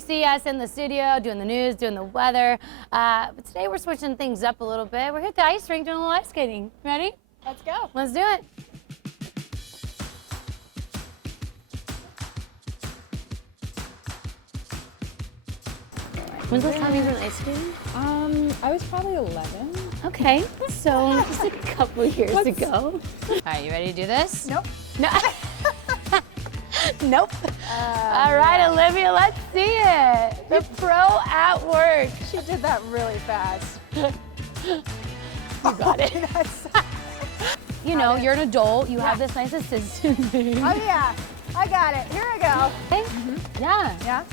see us in the studio doing the news, doing the weather. But today we're switching things up a little bit. We're here at the ice rink doing a little ice skating. Ready? Let's go. Let's do it. When's the last time you were ice skating? I was probably 11. Okay, so just a couple years ago. All right, you ready to do this? Nope. No. Nope. All right, Olivia, let's see it. The pro at work. She did that really fast. You got it. You know, you're an adult. You have this nice assistant. Oh yeah, I got it. Here I go. Okay. Yeah. Yeah.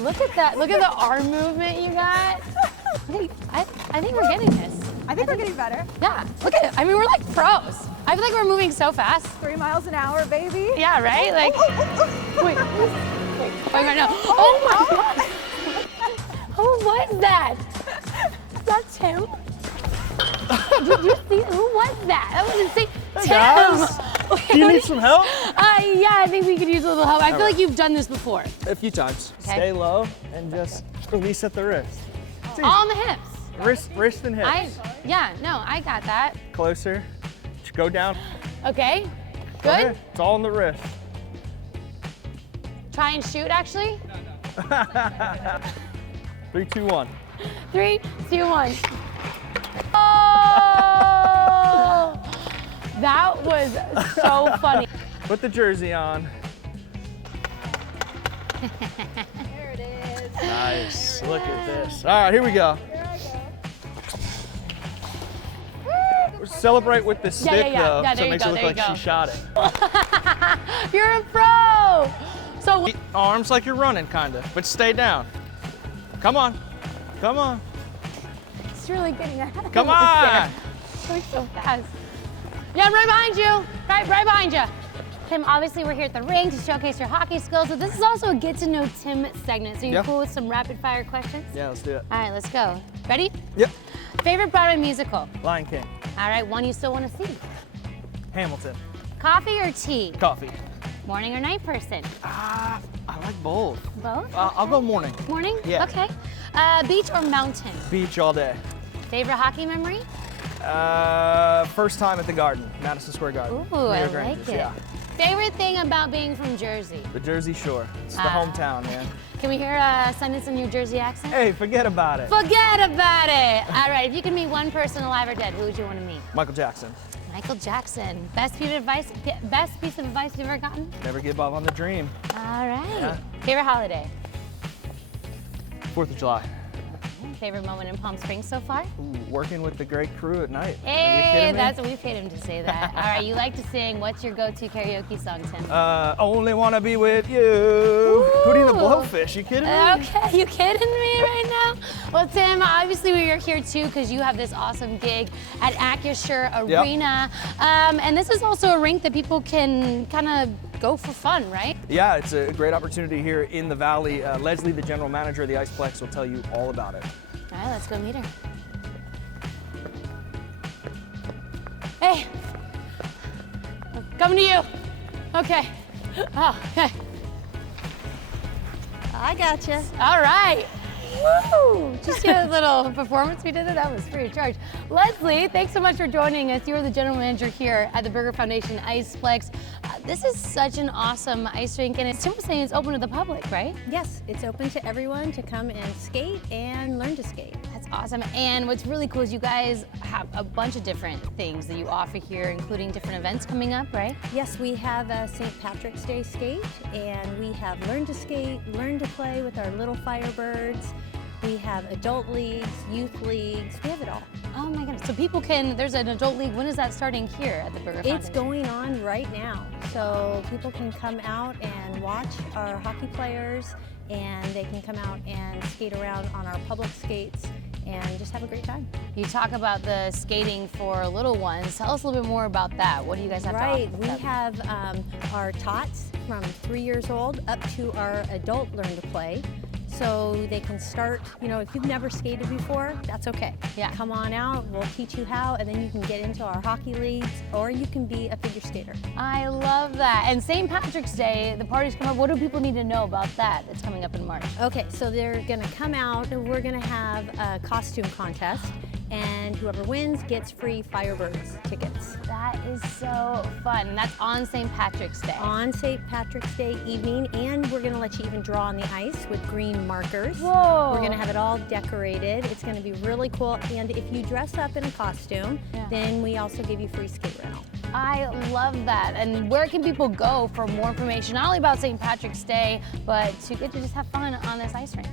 Look at that. Look at the arm movement you got. I think we're getting this. I think we're getting better. Yeah. Look at it. I mean, we're like pros. I feel like we're moving so fast. 3 miles an hour, baby. Yeah, right? Like, wait. Oh my God, no. Oh my God. Who was that? That's him. Did you see? Who was that? That was insane. Hey Tim. guys, do you need some help? Yeah, I think we could use a little help. I feel like you've done this before. A few times. Okay. Stay low and just release at the wrist. It's easy. All on the hips. Wrist and hips. I got that. Closer. Just go down. Okay, Go good. ahead. It's all on the wrist. Try and shoot, actually. 3, 2, 1. 3, 2, 1. Oh! That was so funny. Put the jersey on. There it is. Nice. Look at this. All right, here we go. Here I go. Celebrate with the stick though, Yeah, so there it you makes go, it look there like you she go. shot it. You're a pro. So Arms like you're running, kinda, but stay down. Come on. Come on. it's really getting ahead. Come on. Going so fast. Yeah, I'm right behind you. Right behind you. Tim, obviously we're here at the rink to showcase your hockey skills, but this is also a get to know Tim segment. So you cool with some rapid fire questions? Yeah, let's do it. All right, let's go. Ready? Yep. Favorite Broadway musical? Lion King. All right, one you still want to see. Hamilton. Coffee or tea? Coffee. Morning or night person? I like both. Both? I'll go morning. Morning? Yeah. Okay. Beach or mountain? Beach all day. Favorite hockey memory? First time at the Garden, Madison Square Garden. Ooh, New I York like Rangers, it. Yeah. Favorite thing about being from Jersey? The Jersey Shore. It's the hometown, man. Can we hear a sentence in your Jersey accent? Hey, forget about it. Forget about it. All right, if you could meet one person alive or dead, who would you want to meet? Michael Jackson. Michael Jackson. Best piece of advice you've ever gotten? Never give up on the dream. All right. Yeah. Favorite holiday? 4th of July. Favorite moment in Palm Springs so far? Ooh, working with the great crew at night. Are you Hey, kidding me? that's what we paid him to say that. All right, you like to sing. What's your go-to karaoke song, Tim? Only wanna be with you. Hootie the Ooh. Blowfish, you kidding me? Okay, you kidding me right now? Well, Tim, obviously we are here too because you have this awesome gig at Acrisure Arena. And this is also a rink that people can kind of go for fun, right? Yeah, it's a great opportunity here in the Valley. Leslie, the general manager of the Iceplex, will tell you all about it. All right, let's go meet her. Hey, coming to you. Okay. Oh, okay. I got you. All right. Woo! Just see a little performance we did there? That was free of charge. Leslie, thanks so much for joining us. You're the general manager here at the Burger Foundation Iceplex. This is such an awesome ice rink, and Tim was saying it's open to the public, right? Yes, it's open to everyone to come and skate and learn to skate. That's awesome. And what's really cool is you guys have a bunch of different things that you offer here, including different events coming up, right? Yes, we have a St. Patrick's Day skate, and we have learn to skate, learn to play with our little Firebirds. We have adult leagues, youth leagues, we have it all. Oh my goodness. So people can, there's an adult league. When is that starting here at the Burger Foundation? It's going on right now. So people can come out and watch our hockey players, and they can come out and skate around on our public skates and just have a great time. You talk about the skating for little ones. Tell us a little bit more about that. What do you guys have to offer? Right, we them? have our tots from 3 years old up to our adult learn to play. so they can start, you know, if you've never skated before, that's okay. Yeah. Come on out, we'll teach you how, and then you can get into our hockey leagues, or you can be a figure skater. I love that. And St. Patrick's Day, the party's coming up. What do people need to know about that? It's coming up in March. Okay, so they're gonna come out, and we're gonna have a costume contest, and whoever wins gets free Firebirds tickets. That is so fun. And that's on St. Patrick's Day. On St. Patrick's Day evening, and we're gonna let you even draw on the ice with green markers. Whoa. We're gonna have it all decorated. It's gonna be really cool, and if you dress up in a costume, then we also give you free skate rental. I love that. And where can people go for more information, not only about St. Patrick's Day, but to get to just have fun on this ice rink?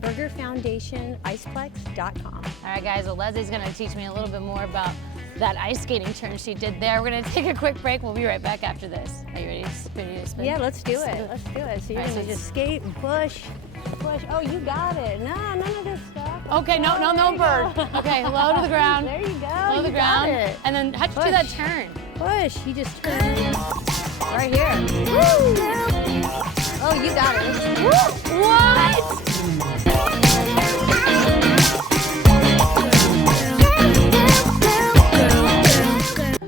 BurgerFoundationIceplex.com. All right, guys, well, Leslie's gonna teach me a little bit more about that ice skating turn she did there. We're gonna take a quick break. We'll be right back after this. Are you ready to spin? Yeah, let's do it. Let's do it. So you're All right, gonna so just skate and push, push. Oh, you got it. No, none of this stuff. Okay, no bird. Okay, low to the ground. There you go. Low to the You ground. got it. And then how'd you do that turn? Push. You just turn right here. Woo! Oh, you got it. What?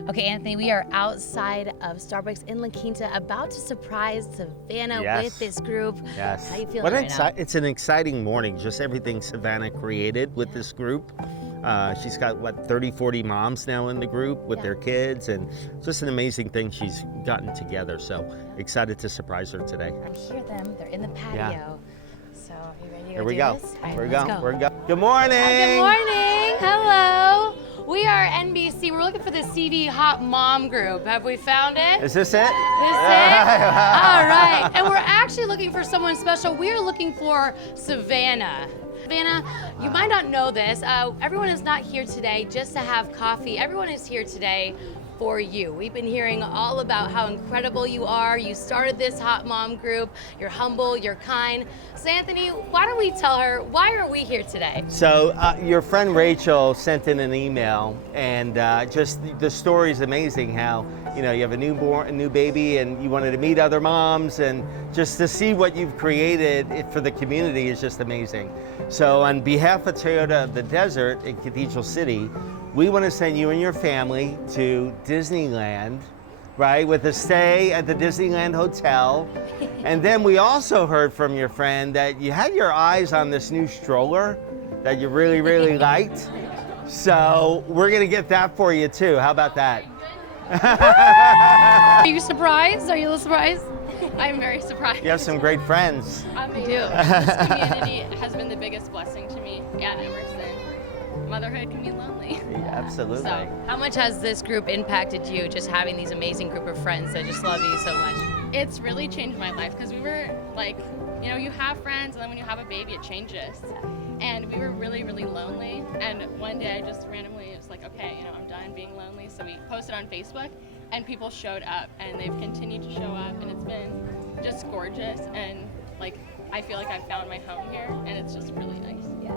Okay, Anthony, we are outside of Starbucks in La Quinta, about to surprise Savannah with this group. Yes. How you feeling What right now? It's an exciting morning, just everything Savannah created with this group. She's got, 30, 40 moms now in the group with their kids, and just an amazing thing she's gotten together. So excited to surprise her today. I hear them. They're in the patio. So, are you ready to Here we do go. this? All right, Here we let's go. go. We're go. Good morning. Good morning. Hello. We are NBC. We're looking for the CD Hot Mom Group. Have we found it? Is this it? This it? All right. And we're actually looking for someone special. We are looking for Savannah. Savannah, you might not know this. Everyone is not here today just to have coffee. Everyone is here today for you. We've been hearing all about how incredible you are. You started this Hot Mom Group. You're humble, you're kind. So Anthony, why don't we tell her, why are we here today? So your friend Rachel sent in an email, and just the story is amazing. How you have a new baby, and you wanted to meet other moms, and just to see what you've created for the community is just amazing. So on behalf of Toyota of the Desert in Cathedral City, we want to send you and your family to Disneyland, right, with a stay at the Disneyland Hotel. And then we also heard from your friend that you had your eyes on this new stroller that you really, really liked. So we're going to get that for you too. How about that? Are you surprised? Are you a little surprised? I'm very surprised. You have some great friends. I do. This community has been the biggest blessing to me and Emerson. Motherhood can be lonely. Yeah, absolutely. So, how much has this group impacted you, just having these amazing group of friends that just love you so much? It's really changed my life because we were like, you have friends, and then when you have a baby, it changes. And we were really, really lonely. And one day I just randomly was like, okay, I'm done being lonely. So we posted on Facebook, and people showed up, and they've continued to show up, and it's been just gorgeous. And I feel like I found my home here, and it's just really nice. Yeah.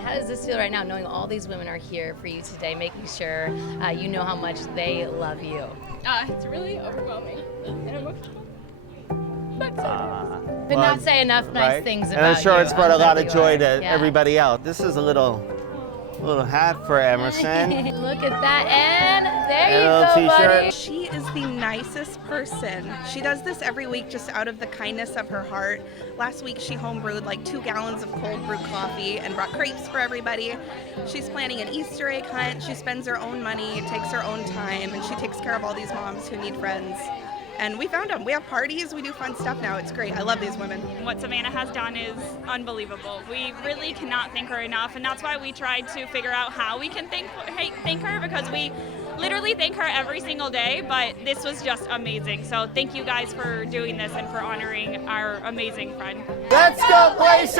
How does this feel right now, knowing all these women are here for you today, making sure you know how much they love you? It's really overwhelming and emotional. But But not say enough nice things about you. And I'm sure it's brought a lot of joy to Yeah. everybody else. This is a little hat for Emerson. Look at that, and there And a you little go, t-shirt. buddy. She is the nicest person. She does this every week just out of the kindness of her heart. Last week she homebrewed 2 gallons of cold brew coffee and brought crepes for everybody. She's planning an Easter egg hunt. She spends her own money, takes her own time, and she takes care of all these moms who need friends. And we found them. We have parties. We do fun stuff now. It's great. I love these women. What Savannah has done is unbelievable. We really cannot thank her enough, and that's why we tried to figure out how we can thank her, because we literally thank her every single day, but this was just amazing. So thank you guys for doing this and for honoring our amazing friend. Let's go places!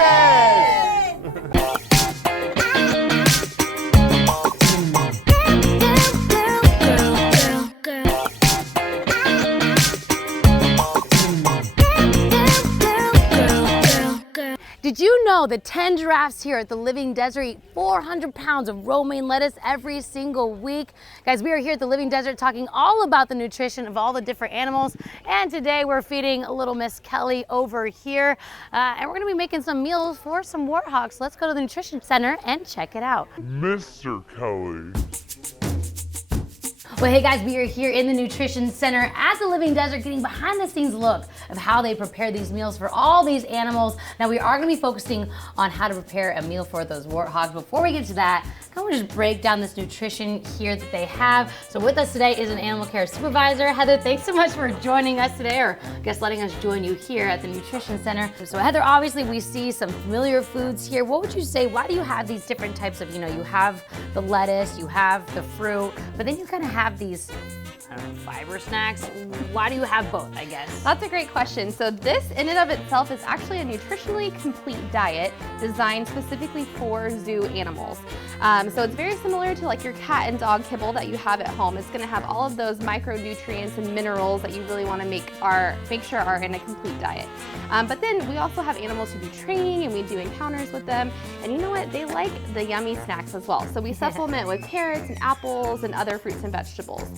Did you you know the 10 giraffes here at the Living Desert eat 400 pounds of romaine lettuce every single week? Guys, we are here at the Living Desert talking all about the nutrition of all the different animals. And today we're feeding little Miss Kelly over here. And we're gonna be making some meals for some warthogs. So let's go to the Nutrition Center and check it out. Mr. Kelly. Well, hey guys, we are here in the Nutrition Center at the Living Desert getting behind the scenes look of how they prepare these meals for all these animals. Now we are gonna be focusing on how to prepare a meal for those warthogs. Before we get to that, I want to just break down this nutrition here that they have. So with us today is an animal care supervisor. Heather, thanks so much for joining us today, or I guess letting us join you here at the Nutrition Center. So Heather, obviously we see some familiar foods here. What would you say, why do you have these different types of, you have the lettuce, you have the fruit, but then you kind of have these fiber snacks? Why do you have both, I guess? That's a great question. So this in and of itself is actually a nutritionally complete diet designed specifically for zoo animals. So it's very similar to like your cat and dog kibble that you have at home. It's going to have all of those micronutrients and minerals that you really want to make sure are in a complete diet. But then we also have animals who do training and we do encounters with them. And you know what? They like the yummy snacks as well. So we supplement with carrots and apples and other fruits and vegetables.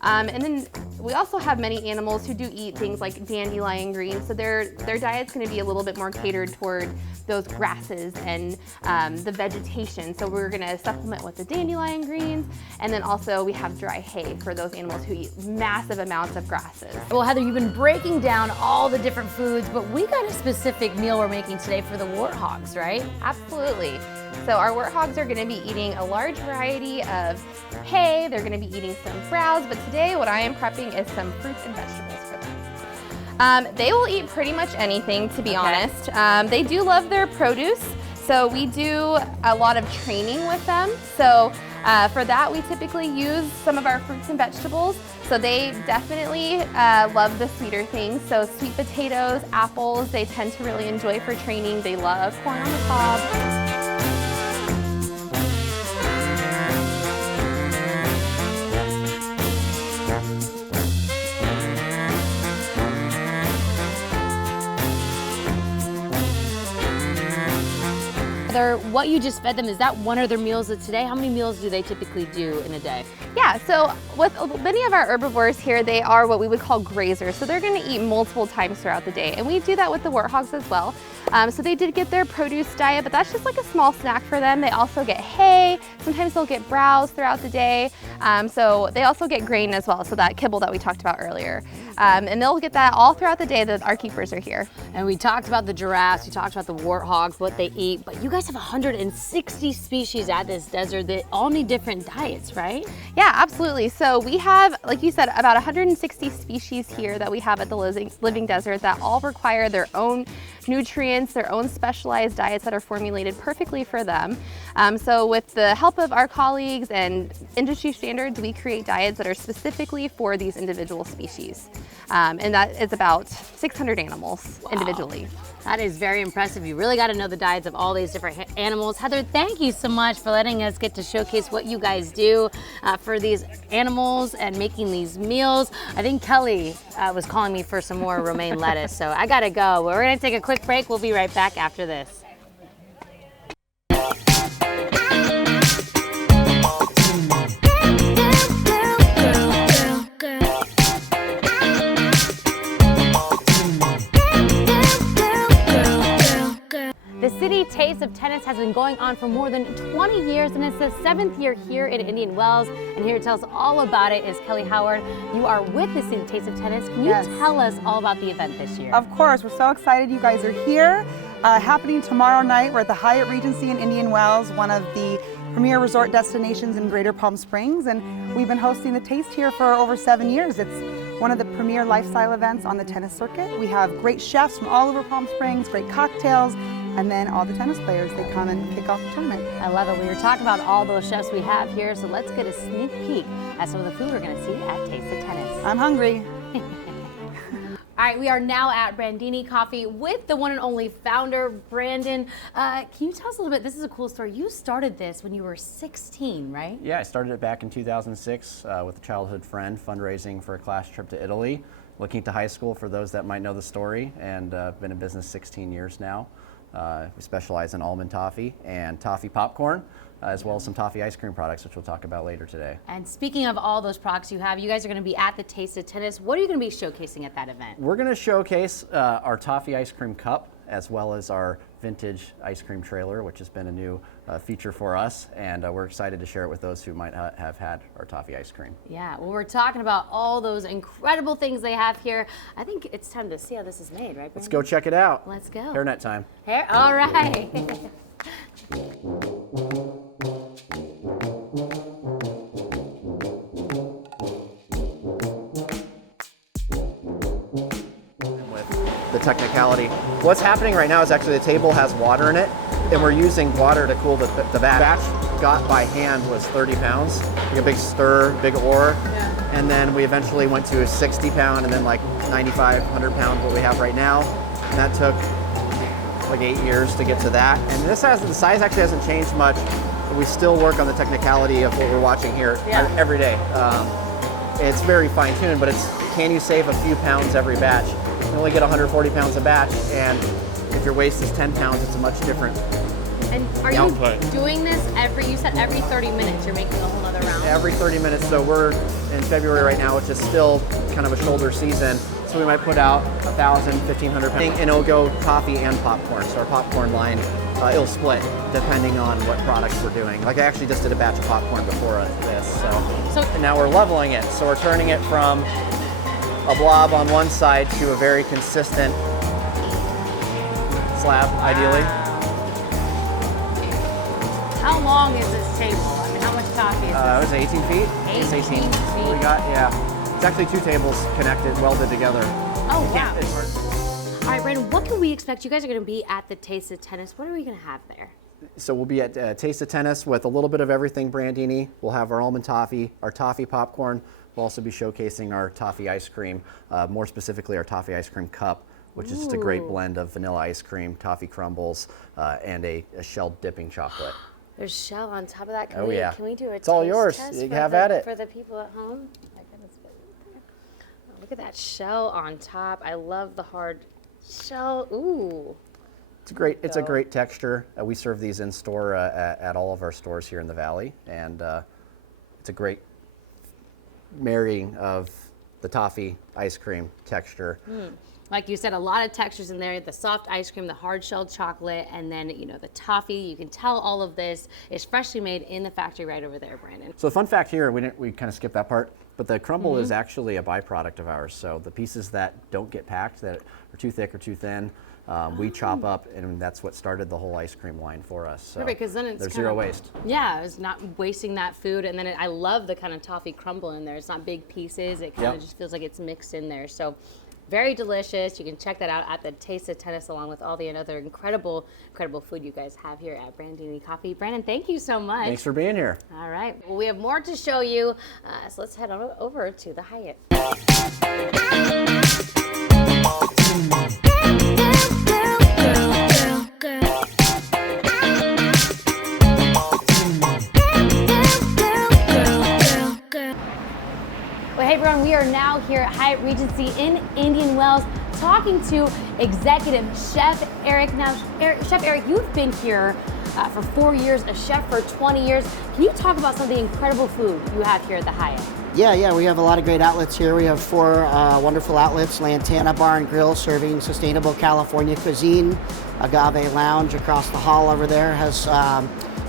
And then we also have many animals who do eat things like dandelion greens, so their diet's going to be a little bit more catered toward those grasses and the vegetation. So we're going to supplement with the dandelion greens, and then also we have dry hay for those animals who eat massive amounts of grasses. Well, Heather, you've been breaking down all the different foods, but we got a specific meal we're making today for the warthogs, right? Absolutely. So our warthogs are going to be eating a large variety of hay. They're going to be eating some browse, but today what I am prepping is some fruits and vegetables for them. They will eat pretty much anything, to be honest. They do love their produce, so we do a lot of training with them. So for that, we typically use some of our fruits and vegetables. So they definitely love the sweeter things. So sweet potatoes, apples, they tend to really enjoy for training. They love corn on the cob. Heather, what you just fed them, is that one of their meals of today? How many meals do they typically do in a day? Yeah, so with many of our herbivores here, they are what we would call grazers. So they're going to eat multiple times throughout the day. And we do that with the warthogs as well. So they did get their produce diet, but that's just like a small snack for them. They also get hay. Sometimes they'll get browse throughout the day. So they also get grain as well. So that kibble that we talked about earlier. And they'll get that all throughout the day that our keepers are here. And we talked about the giraffes, we talked about the warthogs, what they eat, but you guys have 160 species at this desert that all need different diets, right? Yeah, absolutely. So we have, like you said, about 160 species here that we have at the Living Desert that all require their own nutrients, their own specialized diets that are formulated perfectly for them. So with the help of our colleagues and industry standards, we create diets that are specifically for these individual species. And that is about 600 animals individually. That is very impressive. You really got to know the diets of all these different animals. Heather, thank you so much for letting us get to showcase what you guys do for these animals and making these meals. I think Kelly was calling me for some more romaine lettuce, so I got to go. We're going to take a quick break. We'll be right back after this. The City Taste of Tennis has been going on for more than 20 years, and it's the 7th year here in Indian Wells. And here to tell us all about it is Kelly Howard. You are with the City Taste of Tennis. Can you tell us all about the event this year? Of course, we're so excited you guys are here. Happening tomorrow night, we're at the Hyatt Regency in Indian Wells, one of the premier resort destinations in Greater Palm Springs, and we've been hosting the Taste here for over 7 years. It's one of the premier lifestyle events on the tennis circuit. We have great chefs from all over Palm Springs, great cocktails, and then all the tennis players, they come and kick off the tournament. I love it. We were talking about all those chefs we have here, so let's get a sneak peek at some of the food we're going to see at Taste of Tennis. I'm hungry. All right, we are now at Brandini Coffee with the one and only founder, Brandon. Can you tell us a little bit, this is a cool story. You started this when you were 16, right? Yeah, I started it back in 2006 with a childhood friend, fundraising for a class trip to Italy, looking to high school for those that might know the story, and been in business 16 years now. We specialize in almond toffee and toffee popcorn, as well as some toffee ice cream products, which we'll talk about later today. And speaking of all those products you have, you guys are going to be at the Taste of Tennis. What are you going to be showcasing at that event? We're going to showcase our toffee ice cream cup, as well as our vintage ice cream trailer, which has been a new feature for us, and we're excited to share it with those who might have had our toffee ice cream. Yeah, well, we're talking about all those incredible things they have here. I think it's time to see how this is made, right, Let's Brandon? go check it out. Let's go. Hairnet time. All right. The technicality. What's happening right now is actually the table has water in it, and we're using water to cool the batch. Got by hand was 30 pounds, like a big stir, big ore, and then we eventually went to a 60 pound, and then like 95, 100 pound what we have right now, and that took like 8 years to get to that. And the size actually hasn't changed much, but we still work on the technicality of what we're watching here every day. It's very fine-tuned, but can you save a few pounds every batch? You only get 140 pounds a batch, and if your waist is 10 pounds, it's a much different And are you doing this you said every 30 minutes you're making a whole other round? Every 30 minutes, so we're in February right now, which is still kind of a shoulder season, so we might put out 1,000, 1,500 pounds, and it'll go toffee and popcorn, so our popcorn line, it'll split depending on what products we're doing. Like I actually just did a batch of popcorn before this, so and now we're leveling it, so we're turning it from a blob on one side to a very consistent slab, ideally. How long is this table? I mean, how much toffee is this? It was 18 feet. 18 feet. We got, it's actually 2 tables connected, welded together. Oh, wow. All right, Brandon, what can we expect? You guys are going to be at the Taste of Tennis. What are we going to have there? So we'll be at Taste of Tennis with a little bit of everything Brandini. We'll have our almond toffee, our toffee popcorn. We'll also be showcasing our toffee ice cream, more specifically our toffee ice cream cup, which is just a great blend of vanilla ice cream, toffee crumbles, and a shell dipping chocolate. There's shell on top of that. Can we do a It's all yours. test You can have at it. for the people at home? My goodness, oh, look at that shell on top. I love the hard shell. Ooh. It's a great texture. We serve these in store at all of our stores here in the Valley, and it's a great marrying of the toffee ice cream texture. Like you said, a lot of textures in there, the soft ice cream, the hard shelled chocolate, and then, the toffee. You can tell all of this is freshly made in the factory right over there, Brandon. So the fun fact here, we kind of skipped that part, but the crumble is actually a byproduct of ours. So the pieces that don't get packed, that are too thick or too thin, we chop up, and that's what started the whole ice cream line for us. So perfect, because then it's there's zero waste. Yeah, it's not wasting that food, and then I love the kind of toffee crumble in there. It's not big pieces. It kind of just feels like it's mixed in there. So very delicious. You can check that out at the Taste of Tennis, along with all the other incredible food you guys have here at Brandini Coffee. Brandon, thank you so much. Thanks for being here. All right. Well, we have more to show you, so let's head on over to the Hyatt. Well, hey everyone, we are now here at Hyatt Regency in Indian Wells talking to executive Chef Eric. Now, Chef Eric, you've been here for 4 years, a chef for 20 years. Can you talk about some of the incredible food you have here at the Hyatt? Yeah, we have a lot of great outlets here. We have 4 wonderful outlets: Lantana Bar and Grill, serving sustainable California cuisine. Agave Lounge across the hall over there has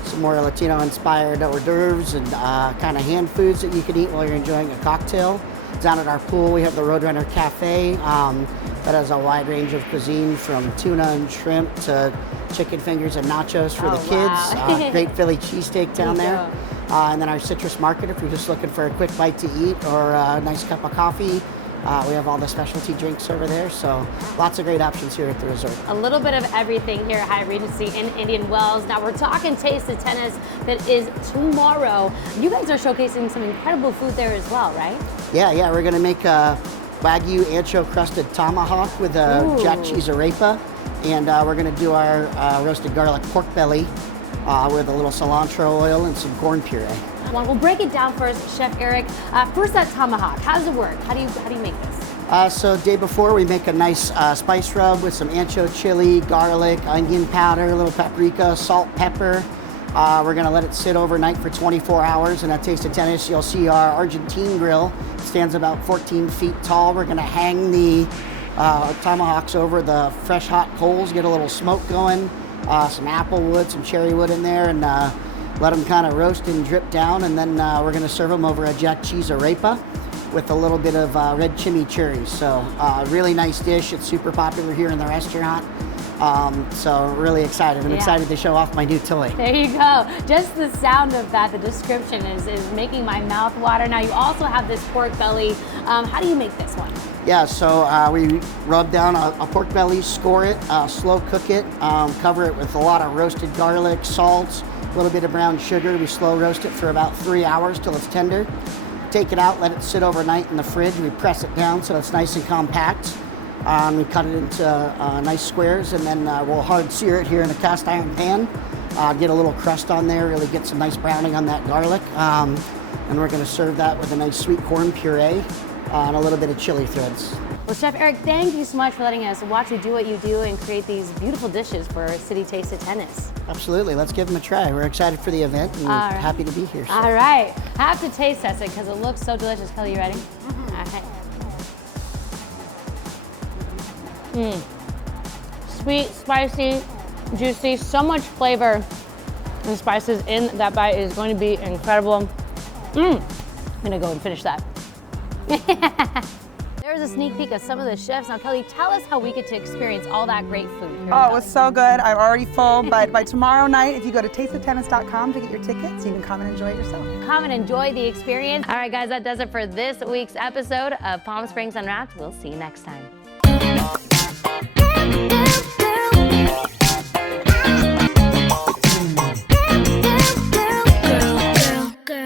some more Latino-inspired hors d'oeuvres and kind of hand foods that you can eat while you're enjoying a cocktail. Down at our pool, we have the Roadrunner Cafe that has a wide range of cuisine, from tuna and shrimp to chicken fingers and nachos for the kids. Wow. Great Philly cheesesteak down there. And then our Citrus Market, if you're just looking for a quick bite to eat or a nice cup of coffee. We have all the specialty drinks over there, so lots of great options here at the resort. A little bit of everything here at Hyatt Regency in Indian Wells. Now we're talking Taste of Tennis that is tomorrow. You guys are showcasing some incredible food there as well, right? Yeah, we're gonna make a Wagyu ancho crusted tomahawk with a jack cheese arepa, and we're gonna do our roasted garlic pork belly with a little cilantro oil and some corn puree. Well, we'll break it down for us, Chef Eric. First, that tomahawk. How does it work? How do you make this? So day before we make a nice spice rub with some ancho chili, garlic, onion powder, a little paprika, salt, pepper. We're gonna let it sit overnight for 24 hours, and at Taste of Tennis you'll see our Argentine grill. It stands about 14 feet tall. We're gonna hang the tomahawks over the fresh hot coals, get a little smoke going, some apple wood, some cherry wood in there, and let them kind of roast and drip down, and then we're gonna serve them over a jack cheese arepa with a little bit of red chimichurri. So really nice dish. It's super popular here in the restaurant. So really excited. I'm excited to show off my new toy. There you go. Just the sound of that, the description is making my mouth water. Now you also have this pork belly. How do you make this one? Yeah, so we rub down a pork belly, score it, slow cook it, cover it with a lot of roasted garlic, salt, a little bit of brown sugar. We slow roast it for about 3 hours till it's tender. Take it out, let it sit overnight in the fridge. We press it down so it's nice and compact. We cut it into nice squares, and then we'll hard sear it here in a cast iron pan. Get a little crust on there, really get some nice browning on that garlic. And we're gonna serve that with a nice sweet corn puree and a little bit of chili threads. Well, Chef Eric, thank you so much for letting us watch you do what you do and create these beautiful dishes for City Taste of Tennis. Absolutely, let's give them a try. We're excited for the event and happy to be here. So. All right, have to taste test it because it looks so delicious. Kelly, you ready? All right. Sweet, spicy, juicy, so much flavor and spices in that bite. Is going to be incredible. I'm gonna go and finish that. There's a sneak peek of some of the chefs. Now, Kelly, tell us how we get to experience all that great food. Oh, it was so good. I'm already full, but by tomorrow night, if you go to tasteoftennis.com to get your tickets, you can come and enjoy it yourself. Come and enjoy the experience. All right, guys, that does it for this week's episode of Palm Springs Unwrapped. We'll see you next time.